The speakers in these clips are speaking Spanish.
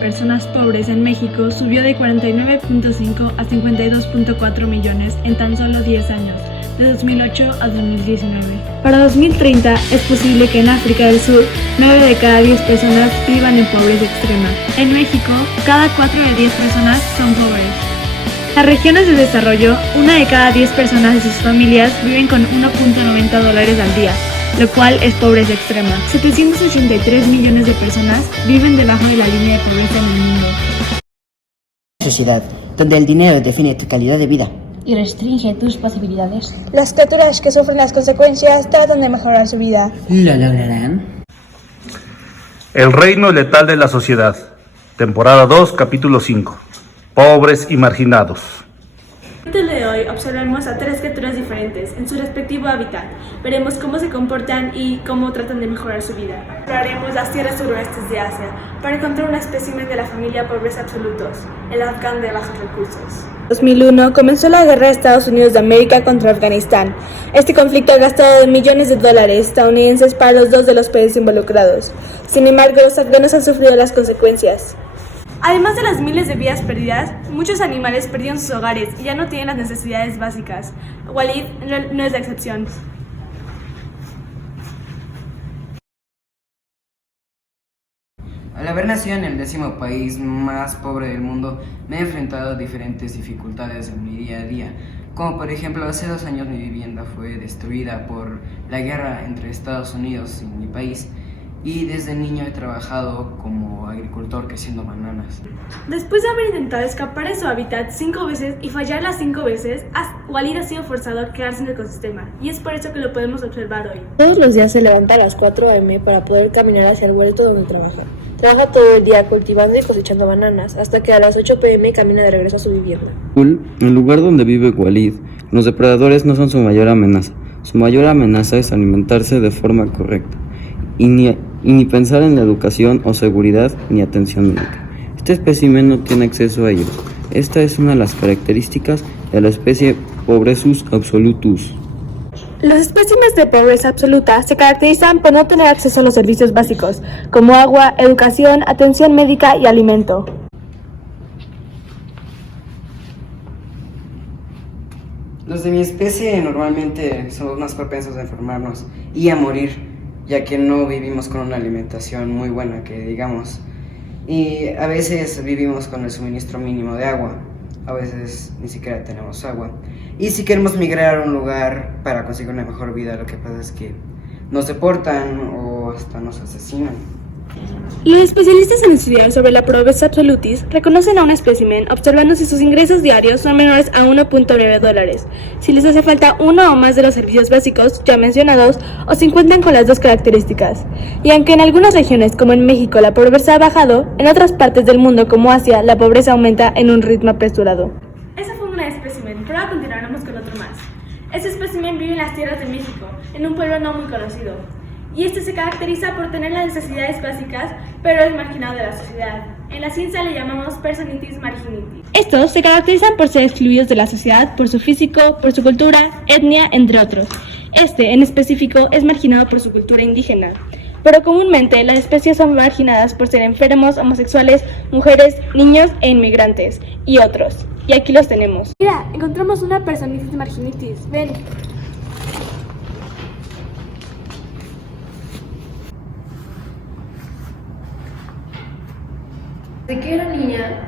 personas pobres en México subió de 49.5 a 52.4 millones en tan solo 10 años, de 2008 a 2019. Para 2030 es posible que en África del Sur 9 de cada 10 personas vivan en pobreza extrema. En México, cada 4 de 10 personas son pobres. En las regiones de desarrollo, 1 de cada 10 personas y sus familias viven con $1.90 al día, lo cual es pobreza extrema. 763 millones de personas viven debajo de la línea de pobreza en el mundo. Sociedad, donde el dinero define tu calidad de vida y restringe tus posibilidades. Las criaturas que sufren las consecuencias tratan de mejorar su vida. ¿Lo lograrán? El reino letal de la sociedad. Temporada 2, capítulo 5. Pobres y marginados. En el capítulo de hoy observamos a 3 criaturas diferentes en su respectivo hábitat. Veremos cómo se comportan y cómo tratan de mejorar su vida. Exploraremos las tierras suroestes de Asia para encontrar un espécimen de la familia pobres absolutos, el afgán de bajos recursos. En 2001 comenzó la guerra de Estados Unidos de América contra Afganistán. Este conflicto ha gastado millones de dólares estadounidenses para los dos de los países involucrados. Sin embargo, los afganos han sufrido las consecuencias. Además de las miles de vidas perdidas, muchos animales perdieron sus hogares y ya no tienen las necesidades básicas. Walid no es la excepción. Al haber nacido en el 10º país más pobre del mundo, me he enfrentado a diferentes dificultades en mi día a día, como por ejemplo hace 2 años mi vivienda fue destruida por la guerra entre Estados Unidos y mi país, y desde niño he trabajado como agricultor creciendo bananas. Después de haber intentado escapar de su hábitat 5 veces y fallar las 5 veces, Walid ha sido forzado a quedarse en el ecosistema, y es por eso que lo podemos observar hoy. Todos los días se levanta a las 4 a.m. para poder caminar hacia el huerto donde trabaja. Trabaja todo el día cultivando y cosechando bananas, hasta que a las 8 p.m. camina de regreso a su vivienda. En el lugar donde vive Walid, los depredadores no son su mayor amenaza. Su mayor amenaza es alimentarse de forma correcta y ni pensar en la educación o seguridad ni atención médica. Este espécimen no tiene acceso a ellos. Esta es una de las características de la especie Pobresus absolutus. Los espécimes de pobreza absoluta se caracterizan por no tener acceso a los servicios básicos, como agua, educación, atención médica y alimento. Los de mi especie normalmente somos más propensos a enfermarnos y a morir, ya que no vivimos con una alimentación muy buena, que digamos, y a veces vivimos con el suministro mínimo de agua, a veces ni siquiera tenemos agua, y si queremos migrar a un lugar para conseguir una mejor vida, lo que pasa es que nos deportan o hasta nos asesinan. Los especialistas en estudiar sobre la pobreza absolutis reconocen a un espécimen observando si sus ingresos diarios son menores a $1.9, si les hace falta uno o más de los servicios básicos ya mencionados o si cuentan con las dos características. Y aunque en algunas regiones como en México la pobreza ha bajado, en otras partes del mundo como Asia la pobreza aumenta en un ritmo apresurado. Esa fue una espécimen, pero ahora continuaremos con otro más. Este espécimen vive en las tierras de México, en un pueblo no muy conocido. Y este se caracteriza por tener las necesidades básicas, pero es marginado de la sociedad. En la ciencia le llamamos personitis marginitis. Estos se caracterizan por ser excluidos de la sociedad por su físico, por su cultura, etnia, entre otros. Este, en específico, es marginado por su cultura indígena. Pero comúnmente las especies son marginadas por ser enfermos, homosexuales, mujeres, niños e inmigrantes, y otros. Y aquí los tenemos. Mira, encontramos una personitis marginitis. Ven. Desde que era niña,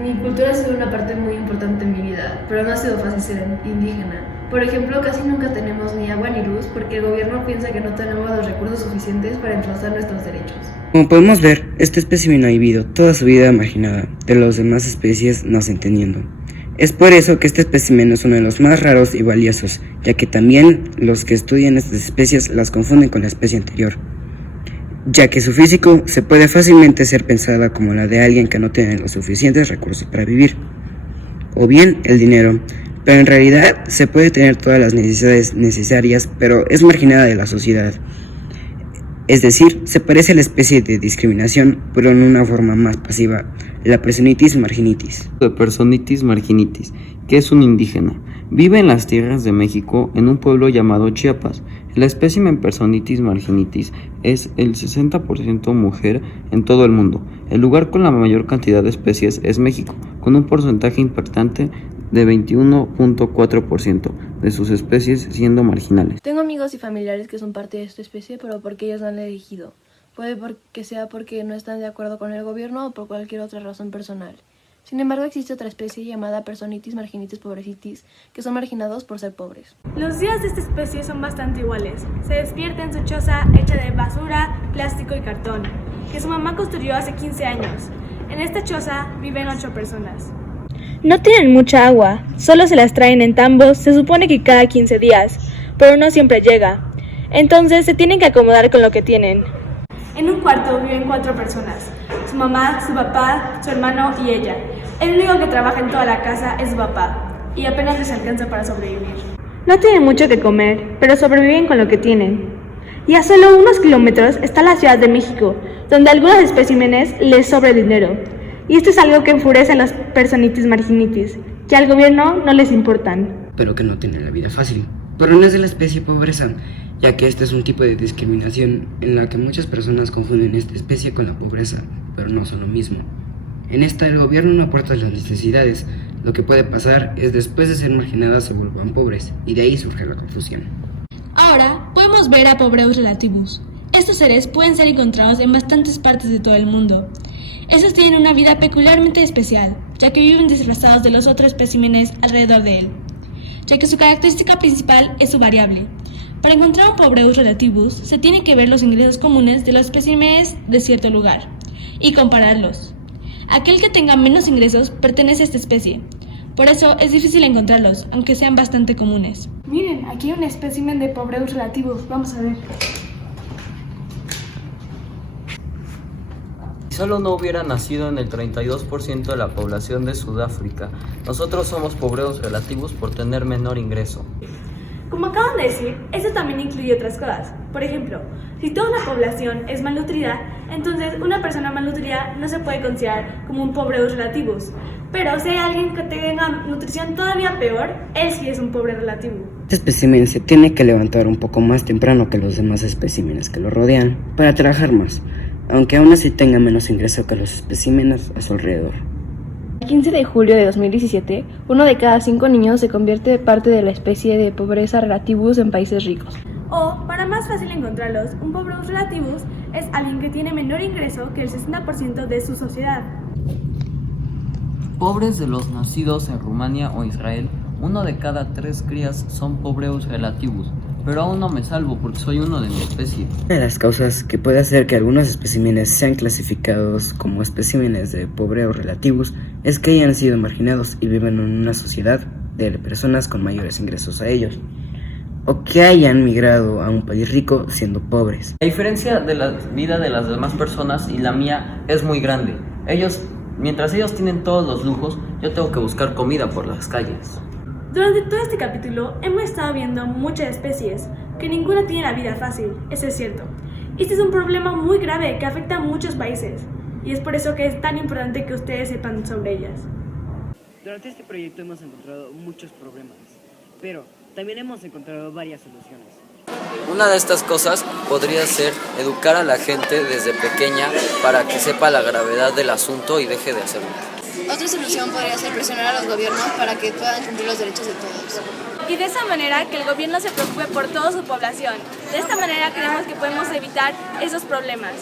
mi cultura ha sido una parte muy importante en mi vida, pero no ha sido fácil ser indígena. Por ejemplo, casi nunca tenemos ni agua ni luz porque el gobierno piensa que no tenemos los recursos suficientes para enfrentar nuestros derechos. Como podemos ver, este espécimen ha vivido toda su vida marginada de las demás especies no entendiendo. Es por eso que este espécimen es uno de los más raros y valiosos, ya que también los que estudian estas especies las confunden con la especie anterior, ya que su físico se puede fácilmente ser pensada como la de alguien que no tiene los suficientes recursos para vivir, o bien el dinero, pero en realidad se puede tener todas las necesidades necesarias, pero es marginada de la sociedad. Es decir, se parece a la especie de discriminación, pero en una forma más pasiva, la personitis marginitis. De personitis marginitis, que es un indígena. Vive en las tierras de México, en un pueblo llamado Chiapas. El espécimen personitis marginitis es el 60% mujer en todo el mundo. El lugar con la mayor cantidad de especies es México, con un porcentaje impactante de 21.4% de sus especies siendo marginales. Tengo amigos y familiares que son parte de esta especie, pero porque ellos no han elegido. Puede que sea porque no están de acuerdo con el gobierno o por cualquier otra razón personal. Sin embargo, existe otra especie llamada personitis marginitis pobrecitis, que son marginados por ser pobres. Los días de esta especie son bastante iguales. Se despierta en su choza hecha de basura, plástico y cartón, que su mamá construyó hace 15 años. En esta choza viven 8 personas. No tienen mucha agua, solo se las traen en tambos, se supone que cada 15 días, pero no siempre llega. Entonces se tienen que acomodar con lo que tienen. En un cuarto viven 4 personas, su mamá, su papá, su hermano y ella. El único que trabaja en toda la casa es su papá, y apenas les alcanza para sobrevivir. No tienen mucho que comer, pero sobreviven con lo que tienen. Y a solo unos kilómetros está la Ciudad de México, donde a algunos especímenes les sobra dinero. Y esto es algo que enfurece a las personitis marginitis, que al gobierno no les importan. Pero que no tienen la vida fácil. Pero no es de la especie pobreza, ya que este es un tipo de discriminación en la que muchas personas confunden esta especie con la pobreza, pero no son lo mismo. En esta el gobierno no aporta las necesidades, lo que puede pasar es después de ser marginadas se vuelvan pobres, y de ahí surge la confusión. Ahora podemos ver a Pobreus relativus. Estos seres pueden ser encontrados en bastantes partes de todo el mundo. Estos tienen una vida peculiarmente especial, ya que viven disfrazados de los otros especímenes alrededor de él, ya que su característica principal es su variable. Para encontrar un Pobreus relativus, se tienen que ver los ingresos comunes de los especímenes de cierto lugar y compararlos. Aquel que tenga menos ingresos pertenece a esta especie, por eso es difícil encontrarlos, aunque sean bastante comunes. Miren, aquí hay un espécimen de Pobreus relativus, vamos a ver. Si solo no hubiera nacido en el 32% de la población de Sudáfrica, nosotros somos pobreos relativos por tener menor ingreso. Como acaban de decir, esto también incluye otras cosas. Por ejemplo, si toda una población es malnutrida, entonces una persona malnutrida no se puede considerar como un Pobreus relativus. Pero si hay alguien que tenga nutrición todavía peor, él sí es un pobre relativo. Este espécimen se tiene que levantar un poco más temprano que los demás especímenes que lo rodean para trabajar más, aunque aún así tenga menos ingreso que los especímenes a su alrededor. El 15 de julio de 2017, 1 de cada 5 niños se convierte parte de la especie de pobreza relativus en países ricos. O, para más fácil encontrarlos, un Pobreus relativus es alguien que tiene menor ingreso que el 60% de su sociedad. Pobres de los nacidos en Rumania o Israel, 1 de cada 3 crías son pobreus relativus, pero aún no me salvo porque soy uno de mi especie. Una de las causas que puede hacer que algunos especímenes sean clasificados como especímenes de Pobreus relativus es que hayan sido marginados y viven en una sociedad de personas con mayores ingresos a ellos, o que hayan migrado a un país rico siendo pobres. La diferencia de la vida de las demás personas y la mía es muy grande. Mientras ellos tienen todos los lujos, yo tengo que buscar comida por las calles. Durante todo este capítulo hemos estado viendo muchas especies, que ninguna tiene la vida fácil, eso es cierto. Este es un problema muy grave que afecta a muchos países, y es por eso que es tan importante que ustedes sepan sobre ellas. Durante este proyecto hemos encontrado muchos problemas, pero también hemos encontrado varias soluciones. Una de estas cosas podría ser educar a la gente desde pequeña para que sepa la gravedad del asunto y deje de hacerlo. Otra solución podría ser presionar a los gobiernos para que puedan cumplir los derechos de todos. Y de esa manera que el gobierno se preocupe por toda su población. De esta manera creemos que podemos evitar esos problemas.